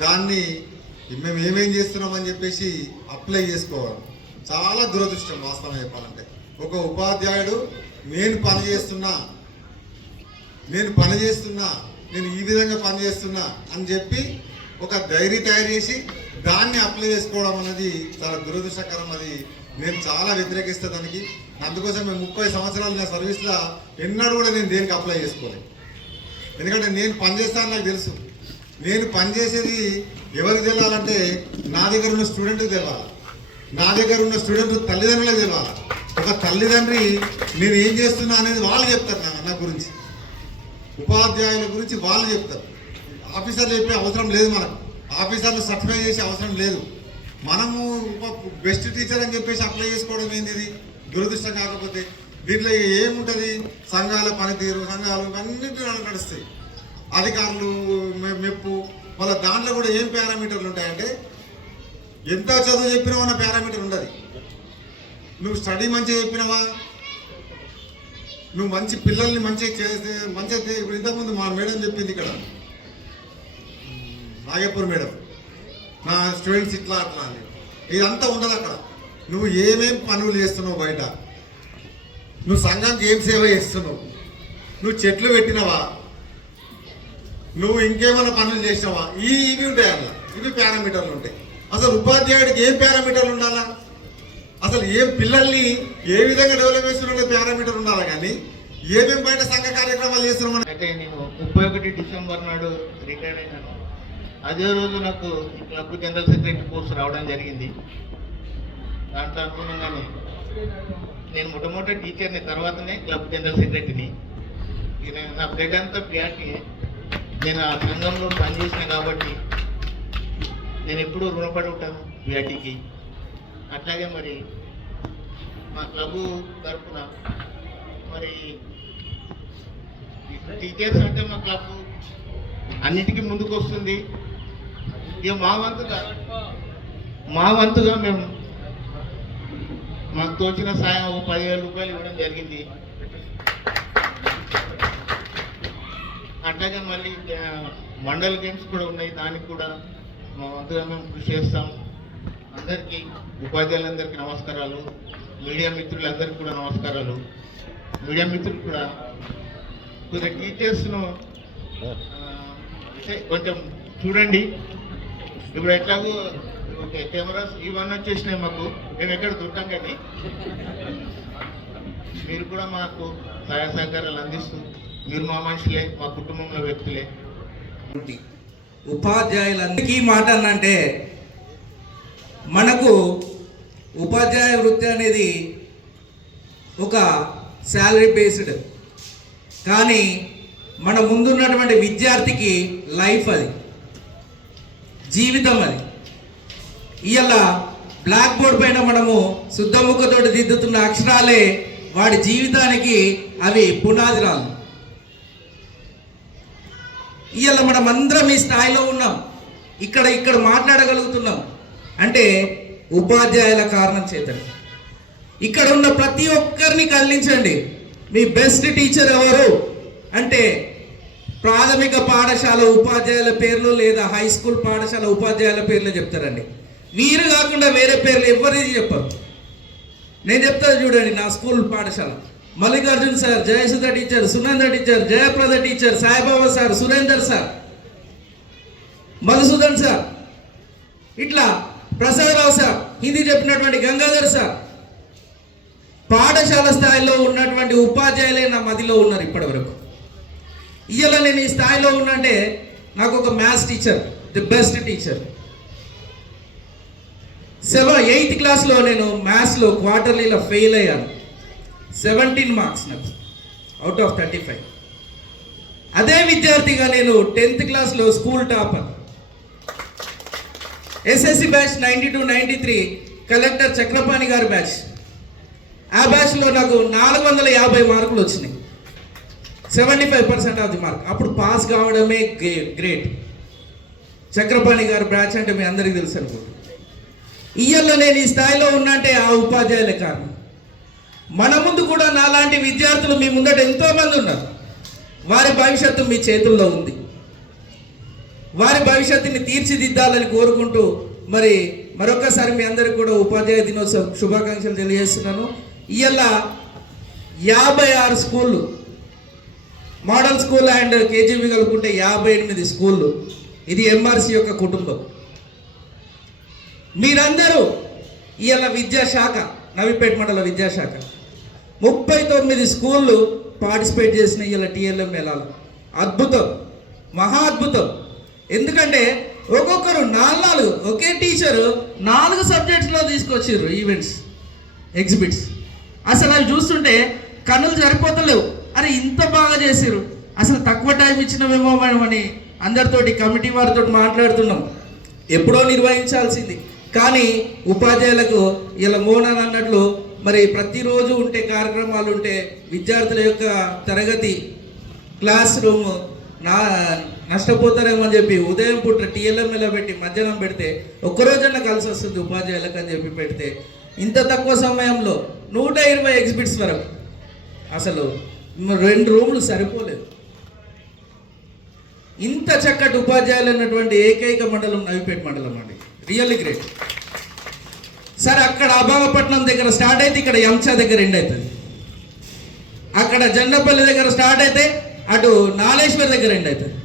దాన్ని మేము ఏమేం చేస్తున్నామని చెప్పేసి అప్లై చేసుకోవాలి. చాలా దురదృష్టం వాస్తవం చెప్పాలంటే. ఒక ఉపాధ్యాయుడు నేను పని చేస్తున్నా నేను పని చేస్తున్నా నేను ఈ విధంగా పని చేస్తున్నా అని చెప్పి ఒక డైరీ తయారు చేసి దాన్ని అప్లై చేసుకోవడం అనేది చాలా దురదృష్టకరం. అది నేను చాలా వ్యతిరేకిస్తా దానికి. అందుకోసం మేము ముప్పై సంవత్సరాలు నా సర్వీస్లో ఎన్నడూ కూడా నేను దేనికి అప్లై చేసుకోలేదు. ఎందుకంటే నేను పని చేస్తాను నాకు తెలుసు. నేను పని చేసేది ఎవరికి తెలాలంటే నా దగ్గర ఉన్న స్టూడెంట్కి తెలవాలి. నా దగ్గర ఉన్న స్టూడెంట్ తల్లిదండ్రులకు తెలవాలి. ఒక తల్లిదండ్రి నేను ఏం చేస్తున్నా అనేది వాళ్ళు చెప్తారు నా నా గురించి. ఉపాధ్యాయుల గురించి వాళ్ళు చెప్తారు. ఆఫీసర్లు చెప్పే అవసరం లేదు మనకు. ఆఫీసర్లు సర్టిఫై చేసే అవసరం లేదు. మనము బెస్ట్ టీచర్ అని చెప్పేసి అప్లై చేసుకోవడం ఏంది ఇది? దురదృష్టం కాకపోతే. దీంట్లో ఏముంటుంది? సంఘాల పనితీరు సంఘాలు అన్నింటి నడుస్తాయి. అధికారులు మెప్పు వాళ్ళ దాంట్లో కూడా ఏం పారామీటర్లు ఉంటాయంటే ఎంత చదువు చెప్పినావు అన్న పారామీటర్ ఉండదు. నువ్వు స్టడీ మంచిగా చెప్పినావా? నువ్వు మంచి పిల్లల్ని మంచిగా చేస్తే మంచిగా ఇప్పుడు ఇంతకుముందు మా మేడం చెప్పింది ఇక్కడ. నాగపూర్ మేడం. నా స్టూడెంట్స్ ఇట్లా అట్లా అని. ఇదంతా ఉండదు అక్కడ. నువ్వు ఏమేం పనులు చేస్తున్నావు బయట? నువ్వు సంఘానికి ఏం సేవ చేస్తున్నావు? నువ్వు చెట్లు పెట్టినావా? నువ్వు ఇంకేమైనా పనులు చేసినావా? ఈ ఇవి ఉంటాయి అలా ఇవి పారామీటర్లు ఉంటాయి. అసలు ఉపాధ్యాయుడికి ఏం పారామీటర్లు ఉండాలా? అసలు ఏం పిల్లల్ని ఏ విధంగా డెవలప్ చేస్తున్న పారామీటర్ ఉండాలా కానీ? ఏమేమి బయట సంఘ కార్యక్రమాలు చేస్తున్నాం అయితే నేను ముప్పై ఒకటి డిసెంబర్ నాడు రిటైర్ అయినాను. అదే రోజు నాకు ఈ క్లబ్ జనరల్ సెక్రటరీ పోస్ట్ రావడం జరిగింది. దాంట్లో అనుగుణంగానే నేను మొట్టమొదటి టీచర్ని తర్వాతనే క్లబ్ జనరల్ సెక్రటరీని. నా బ్రెడ్ అంతా బ్యాక్ నేను ఆ సంఘంలో పనిచేసిన కాబట్టి నేను ఎప్పుడూ రుణపడి ఉంటాను వీటికి అట్లాగే మరి మా క్లబ్ తరఫున మరి టీచర్స్ అంటే మా క్లబ్ అన్నిటికీ ముందుకు వస్తుంది ఇక మా వంతుగా మా వంతుగా మేము మాకు తోచిన సాయం ఒక పదివేల రూపాయలు ఇవ్వడం జరిగింది. అట్లాగే మళ్ళీ మండల్ గేమ్స్ కూడా ఉన్నాయి. దానికి కూడా మా వంతుగా మేము కృషి చేస్తాం. అందరికీ ఉపాధ్యాయులందరికీ నమస్కారాలు. మీడియా మిత్రులందరికీ కూడా నమస్కారాలు. మీడియా మిత్రులు కూడా కొద్దిగా టీచర్స్ను అంటే కొంచెం చూడండి. ఇప్పుడు ఎట్లాగో ఓకే కెమెరాస్ ఇవన్నీ వచ్చేసినాయి మాకు. మేము ఎక్కడ దొరకం కానీ. మీరు కూడా మాకు సహాయ సహకారాలు అందిస్తూ మీరు మా మనుషులే మా కుటుంబంలో వ్యక్తులే. ఉపాధ్యాయులందరికీ మాట అంటే మనకు ఉపాధ్యాయ వృత్తి అనేది ఒక శాలరీ బేస్డ్ కానీ మన ముందున్నటువంటి విద్యార్థికి లైఫ్ అది. జీవితం అది. ఇవాళ బ్లాక్ బోర్డ్ పైన మనము శుద్ధముఖతోటి దిద్దుతున్న అక్షరాలే వాడి జీవితానికి అవి పునాదిరాలు ఇవాళ మనం అందరం ఈ స్థాయిలో ఉన్నాం. ఇక్కడ ఇక్కడ మాట్లాడగలుగుతున్నాం. అంటే ఉపాధ్యాయుల కారణం చేత ఇక్కడ ఉన్న ప్రతి ఒక్కరిని కదిలించండి. మీ బెస్ట్ టీచర్ ఎవరు? అంటే ప్రాథమిక పాఠశాల ఉపాధ్యాయుల పేర్లు లేదా హై స్కూల్ పాఠశాల ఉపాధ్యాయుల పేర్లు చెప్తారండి. వీరు కాకుండా వేరే పేర్లు ఎవరిది చెప్పరు. నేను చెప్తాను చూడండి నా స్కూల్ పాఠశాల. Mallikarjun sir Jayasudha teacher Sunanda teacher Jayaprada teacher Saibaba sir Surender sir Madhusudan sir ఇట్లా ప్రసాదరావు సార్ హిందీ చెప్పినటువంటి గంగాధర్ సార్ పాఠశాల స్థాయిలో ఉన్నటువంటి ఉపాధ్యాయులే నా మదిలో ఉన్నారు ఇప్పటి వరకు. ఇవాళ నేను ఈ స్థాయిలో ఉన్నంటే నాకు ఒక maths teacher the best teacher seven eighth క్లాస్లో నేను మ్యాథ్స్లో క్వార్టర్లీలో ఫెయిల్ అయ్యాను. సెవెంటీన్ మార్క్స్ నాకు. అవుట్ ఆఫ్ థర్టీ ఫైవ్ అదే విద్యార్థిగా నేను టెన్త్ క్లాస్లో school topper SSC batch ninety two ninety three collector Chakrapani గారి బ్యాచ్ ఆ బ్యాచ్లో నాకు నాలుగు వందల యాభై మార్కులు వచ్చినాయి. Seventy five percent of the mark అప్పుడు పాస్ కావడమే గ్రేట్ చక్రపాణి గారు బ్యాచ్ అంటే మీ అందరికీ తెలుసు అనుకుంటున్నాను ఇయ్యల్లో నేను ఈ స్థాయిలో ఉన్నంటే ఆ ఉపాధ్యాయుల కారణం. మన ముందు కూడా నాలాంటి విద్యార్థులు మీ ముందట ఎంతోమంది ఉన్నారు. వారి భవిష్యత్తు మీ చేతుల్లో ఉంది. వారి భవిష్యత్తుని తీర్చిదిద్దాలని కోరుకుంటూ మరి మరొకసారి మీ అందరికి కూడా ఉపాధ్యాయ దినోత్సవం శుభాకాంక్షలు తెలియజేస్తున్నాను. ఇవాళ యాభై ఆరు స్కూళ్ళు మోడల్ స్కూల్ అండ్ కేజీబీ కలుపుకుంటే యాభై ఎనిమిది స్కూళ్ళు. ఇది ఎంఆర్సి యొక్క కుటుంబం. మీరందరూ ఇవాళ విద్యాశాఖ నవీపేట మండల విద్యాశాఖ. ముప్పై తొమ్మిది స్కూళ్ళు పార్టిసిపేట్ చేసిన ఇలా టీఎల్ఎం మేళాలు అద్భుతం. మహా అద్భుతం. ఎందుకంటే ఒక్కొక్కరు నాలుగు నాలుగు ఒకే టీచరు నాలుగు సబ్జెక్ట్స్లో తీసుకొచ్చారు ఈవెంట్స్ ఎగ్జిబిట్స్. అసలు అవి చూస్తుంటే కనులు సరిపోతలేవు. అరే ఇంత బాగా చేసారు అసలు తక్కువ టైం ఇచ్చినవేమో మనం అని అందరితోటి కమిటీ వారితో మాట్లాడుతున్నాం. ఎప్పుడో నిర్వహించాల్సింది. కానీ ఉపాధ్యాయులకు ఇలా మోనన్ అన్నట్లు మరి ప్రతిరోజు ఉంటే కార్యక్రమాలు ఉంటే విద్యార్థుల యొక్క తరగతి క్లాస్ రూమ్ నా నష్టపోతారేమో అని చెప్పి ఉదయం పూట టీఎల్ఎంఎలో పెట్టి మధ్యాహ్నం పెడితే ఒక్కరోజన్నా కలిసి వస్తుంది ఉపాధ్యాయులకు అని చెప్పి పెడితే ఇంత తక్కువ సమయంలో నూట ఇరవై ఎగ్జిబిట్స్ వరకు అసలు రెండు రూములు సరిపోలేదు. ఇంత చక్కటి ఉపాధ్యాయులు ఉన్నటువంటి ఏకైక మండలం నవిపేట మండలం అండి. రియల్లీ గ్రేట్ సరే అక్కడ అభాగపట్నం దగ్గర స్టార్ట్ అయితే ఇక్కడ ఎంచా దగ్గర ఎండ్ అవుతుంది. అక్కడ జెండపల్లి దగ్గర స్టార్ట్ అయితే అటు నాలేశ్వర్ దగ్గర ఎండ్ అవుతుంది.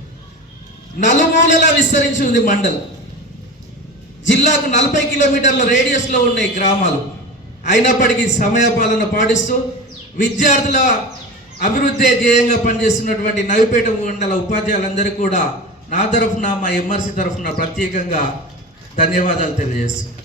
నలుమూలలా విస్తరించి ఉంది మండలం. జిల్లాకు నలభై కిలోమీటర్ల రేడియస్లో ఉన్నాయి గ్రామాలు. అయినప్పటికీ సమయపాలన పాటిస్తూ విద్యార్థుల అభివృద్ధి ధ్యేయంగా పనిచేస్తున్నటువంటి నవిపేట మండల ఉపాధ్యాయులందరికీ కూడా నా తరఫున మా ఎంఆర్సీ తరఫున ప్రత్యేకంగా ధన్యవాదాలు తెలియజేస్తున్నాను.